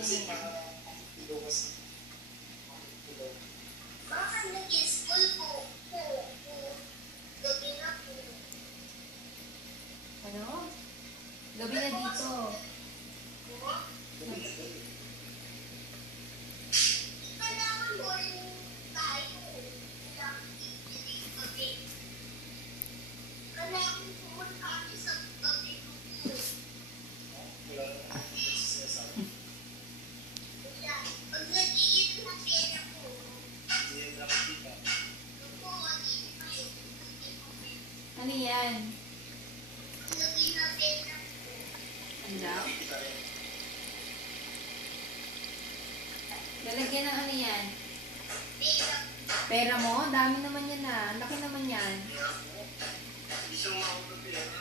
Kasi iluwas. Baka nag-school po. Gabi na po. Ano? Gabi na dito. Kailangan morning tayo. Kailangan pumunta kami sa gabi po. Wala na. Pag nag-iit na pera po. Hindi na makikita. Ano yan? Lagi na pera po. Ano daw? Lalagyan ng ano yan? Pera. Pera mo? Dami naman yan ah. Laki naman yan. Hindi siya makapagpapera.